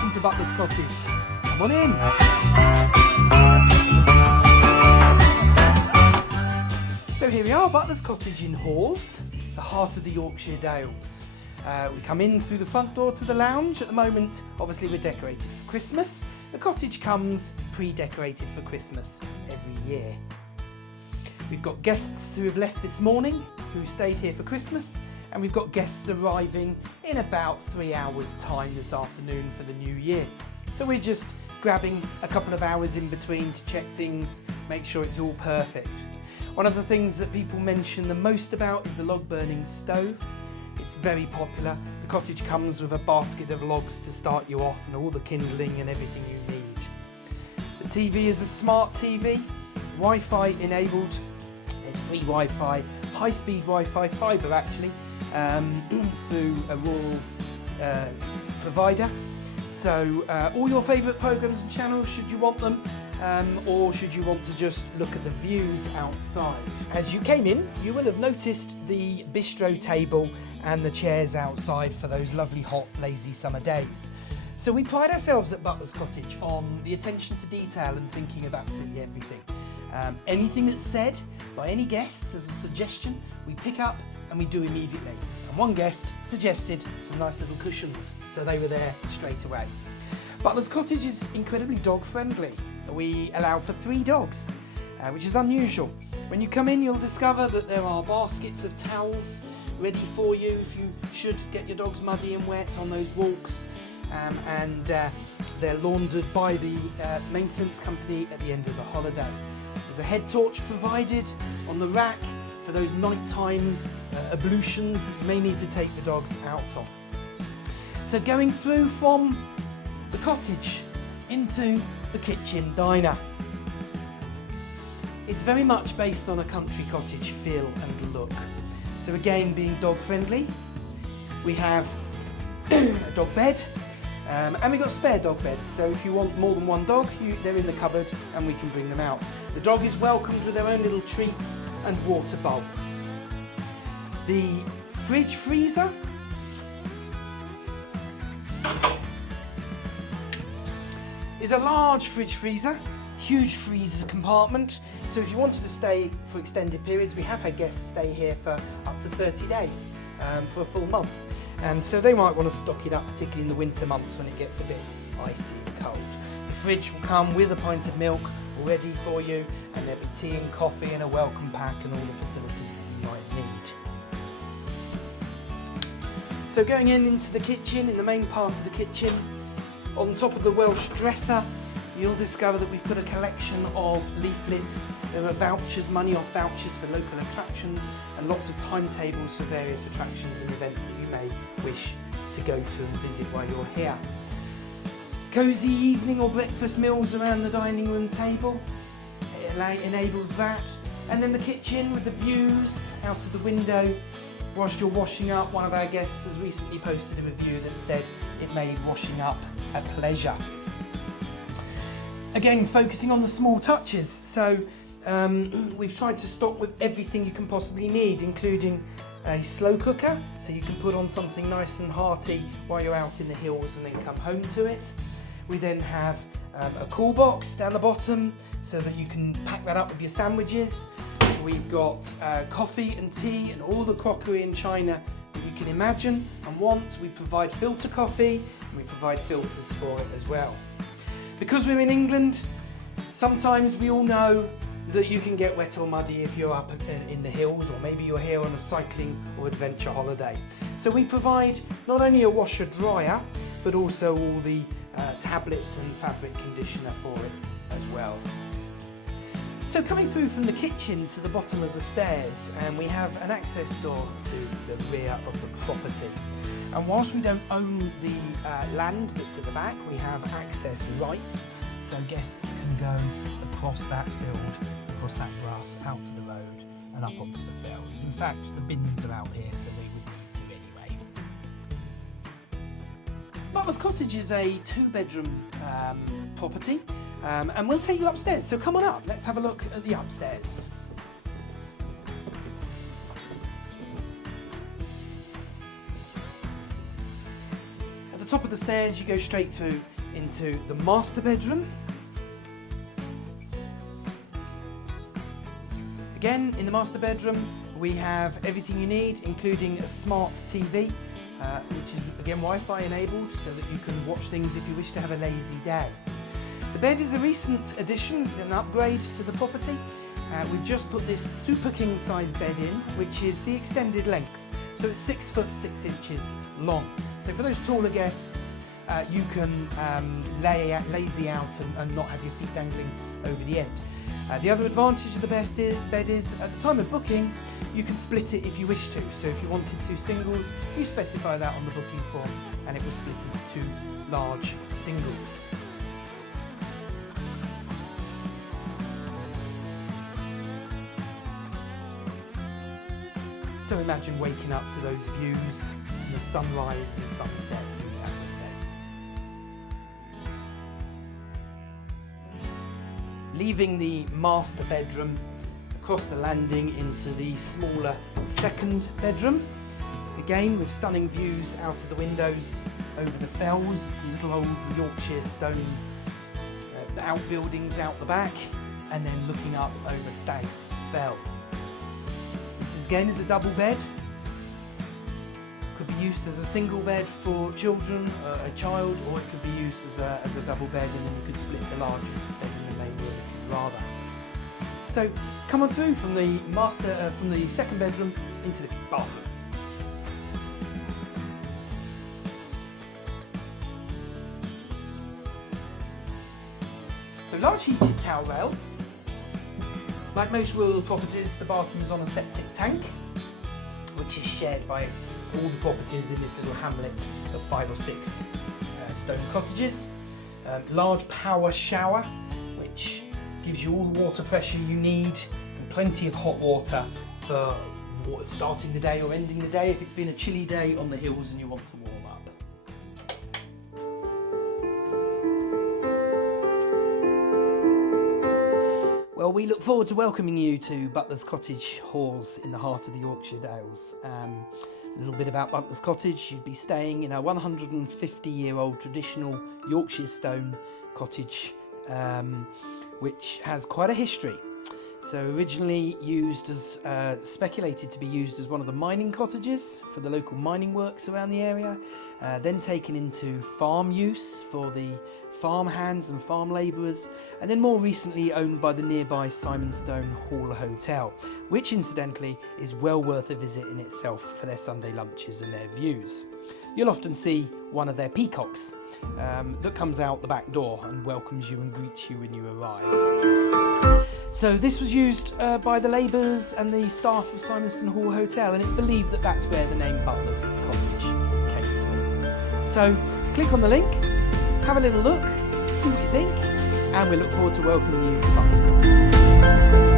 welcome to Butler's Cottage. Come on in. So here we are, Butler's Cottage in Hawes, the heart of the Yorkshire Dales. We come in through the front door to the lounge. At the moment, obviously we're decorated for Christmas. The cottage comes pre-decorated for Christmas every year. We've got guests who have left this morning, who stayed here for Christmas, and we've got guests arriving in about 3 hours' time this afternoon for the new year. So we're just grabbing a couple of hours in between to check things, make sure it's all perfect. One of the things that people mention the most about is the log burning stove. It's very popular. The cottage comes with a basket of logs to start you off and all the kindling and everything you need. The TV is a smart TV, Wi-Fi enabled. There's free Wi-Fi, high-speed Wi-Fi, fibre actually, through a rural provider. So all your favourite programmes and channels, should you want them, or should you want to just look at the views outside. As you came in, you will have noticed the bistro table and the chairs outside for those lovely hot, lazy summer days. So we pride ourselves at Butler's Cottage on the attention to detail and thinking of absolutely everything. Anything that's said by any guests as a suggestion, we pick up and we do immediately. And one guest suggested some nice little cushions, so they were there straight away. Butler's Cottage is incredibly dog friendly. We allow for 3 dogs, which is unusual. When you come in, you'll discover that there are baskets of towels ready for you if you should get your dogs muddy and wet on those walks, and they're laundered by the maintenance company at the end of the holiday. There's a head torch provided on the rack for those nighttime ablutions that you may need to take the dogs out on. So going through from the cottage into the kitchen diner. It's very much based on a country cottage feel and look. So again, being dog friendly, we have a dog bed, and we've got spare dog beds, so if you want more than one dog, they're in the cupboard and we can bring them out. The dog is welcomed with their own little treats and water bowls. The fridge freezer is a large fridge freezer, huge freezer compartment, so if you wanted to stay for extended periods, we have had guests stay here for up to 30 days, for a full month, and so they might want to stock it up, particularly in the winter months when it gets a bit icy and cold. The fridge will come with a pint of milk ready for you, and there'll be tea and coffee and a welcome pack and all the facilities that you might need. So going into the kitchen, in the main part of the kitchen, on top of the Welsh dresser, you'll discover that we've put a collection of leaflets. There are vouchers, money off vouchers for local attractions, and lots of timetables for various attractions and events that you may wish to go to and visit while you're here. Cosy evening or breakfast meals around the dining room table, it enables that. And then the kitchen with the views out of the window. Whilst you're washing up, one of our guests has recently posted a review that said it made washing up a pleasure. Again, focusing on the small touches, so we've tried to stock with everything you can possibly need, including a slow cooker, so you can put on something nice and hearty while you're out in the hills and then come home to it. We then have a cool box down the bottom so that you can pack that up with your sandwiches. We've got coffee and tea and all the crockery and china that you can imagine and want. We provide filter coffee and we provide filters for it as well. Because we're in England, sometimes we all know that you can get wet or muddy if you're up in the hills, or maybe you're here on a cycling or adventure holiday. So we provide not only a washer dryer, but also all the tablets and fabric conditioner for it as well. So coming through from the kitchen to the bottom of the stairs, and we have an access door to the rear of the property. And whilst we don't own the land that's at the back, we have access rights, so guests can go across that field, across that grass, out to the road and up onto the fields. In fact, the bins are out here, so they would need to anyway. Butler's Cottage is a 2-bedroom property. And we'll take you upstairs, so come on up, let's have a look at the upstairs. top of the stairs you go straight through into the master bedroom. Again, in the master bedroom we have everything you need, including a smart TV, which is again Wi-Fi enabled, so that you can watch things if you wish to have a lazy day. The bed is a recent addition, an upgrade to the property. We've just put this super king size bed in, which is the extended length, so it's 6 foot 6 inches long. So for those taller guests, you can lazy out and not have your feet dangling over the end. The other advantage of the bed is, at the time of booking, you can split it if you wish to. So if you wanted 2 singles, you specify that on the booking form and it will split into 2 large singles. So imagine waking up to those views and the sunrise and sunset through that window. Leaving the master bedroom, across the landing into the smaller second bedroom. Again with stunning views out of the windows over the fells, some little old Yorkshire stone outbuildings out the back, and then looking up over Stag's Fell. This again is a double bed. Could be used as a single bed for children, a child, or it could be used as a double bed, and then you could split the larger bed in the main room if you'd rather. So come on through from the second bedroom into the bathroom. So large heated towel rail. Like most rural properties, the bathroom is on a septic tank, which is shared by all the properties in this little hamlet of 5 or 6 stone cottages. Large power shower, which gives you all the water pressure you need, and plenty of hot water for starting the day or ending the day if it's been a chilly day on the hills and you want to warm up. Well, we look forward to welcoming you to Butler's Cottage, Hawes, in the heart of the Yorkshire Dales. A little bit about Butler's Cottage: you'd be staying in a 150-year-old traditional Yorkshire stone cottage, which has quite a history. So originally used as, speculated to be used as one of the mining cottages for the local mining works around the area, then taken into farm use for the farm hands and farm labourers, and then more recently owned by the nearby Simonstone Hall Hotel, which incidentally is well worth a visit in itself for their Sunday lunches and their views. You'll often see one of their peacocks that comes out the back door and welcomes you and greets you when you arrive. So this was used by the labourers and the staff of Simonstone Hall Hotel, and it's believed that that's where the name Butler's Cottage came from. So click on the link, have a little look, see what you think, and we look forward to welcoming you to Butler's Cottage.